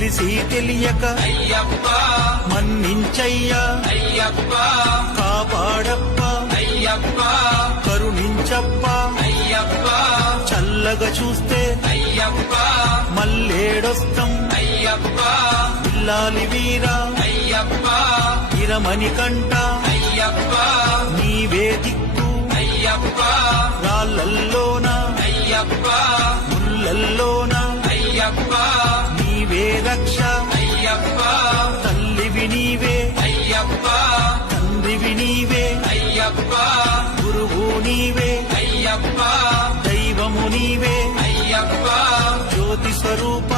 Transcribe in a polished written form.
తెలిసి తెలియక అయ్యప్ప మన్నించయ్యా అయ్యప్ప కాపాడప్ప అయ్యప్ప కరుణించప్ప అయ్యప్ప చల్లగా చూస్తే అయ్యప్ప మల్లేడొస్తం అయ్యప్ప పిల్లాలి వీరా అయ్యప్ప ఇరమణి కంట అయ్యప్ప నీవే దిక్కు అయ్యప్ప రాళ్ళల్లోన అయ్యప్ప ముళ్ళల్లోన అయ్యప్ప నీవే రక్ష అయ్యప్ప తల్లివి నీవే అయ్యప్ప తండ్రివి నీవే అయ్యప్ప గురువు నీవే అయ్యప్ప దైవము నీవే అయ్యప్ప జ్యోతి స్వరూప